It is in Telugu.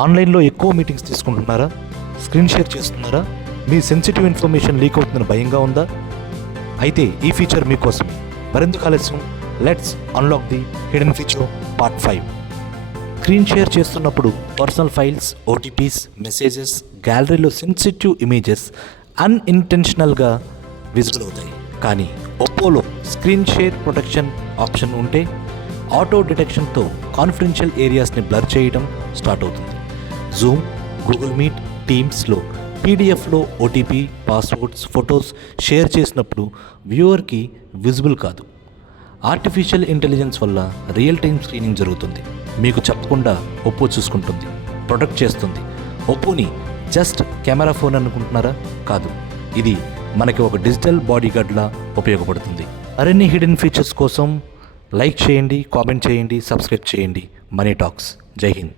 ఆన్లైన్లో ఎక్కువ మీటింగ్స్ తీసుకుంటున్నారా? స్క్రీన్ షేర్ చేస్తున్నారా? మీ సెన్సిటివ్ ఇన్ఫర్మేషన్ లీక్ అవుతుందని భయంగా ఉందా? అయితే ఈ ఫీచర్ మీకోసమే. మరెందుకు ఆలస్యం? Let's unlock the hidden feature part 5. Screen share చేస్తున్నప్పుడు పర్సనల్ ఫైల్స్, ఓటీపీస్, మెసేజెస్, గ్యాలరీలో సెన్సిటివ్ ఇమేజెస్ అన్ఇంటెన్షనల్గా విజిబుల్ అవుతాయి. కానీ ఒప్పోలో స్క్రీన్ షేర్ ప్రొటెక్షన్ ఆప్షన్ ఉంటే ఆటో డిటెక్షన్తో కాన్ఫిడెన్షియల్ ఏరియాస్ని బ్లర్ చేయడం స్టార్ట్ అవుతుంది. జూమ్, గూగుల్ మీట్, టీమ్స్లో పీడిఎఫ్లో ఓటీపీ, పాస్వర్డ్స్, ఫొటోస్ షేర్ చేసినప్పుడు వ్యూవర్కి విజిబుల్ కాదు. ఆర్టిఫిషియల్ ఇంటెలిజెన్స్ వల్ల రియల్ టైం స్క్రీనింగ్ జరుగుతుంది. మీకు చెప్పకుండా ఒప్పో చూసుకుంటుంది, ప్రొటెక్ట్ చేస్తుంది. ఒప్పోని జస్ట్ కెమెరా ఫోన్ అనుకుంటున్నారా? కాదు, ఇది మనకి ఒక డిజిటల్ బాడీగార్డ్లా ఉపయోగపడుతుంది. మరిన్ని హిడెన్ ఫీచర్స్ కోసం లైక్ చేయండి, కామెంట్ చేయండి, సబ్స్క్రైబ్ చేయండి. Money talks. జై హింద్.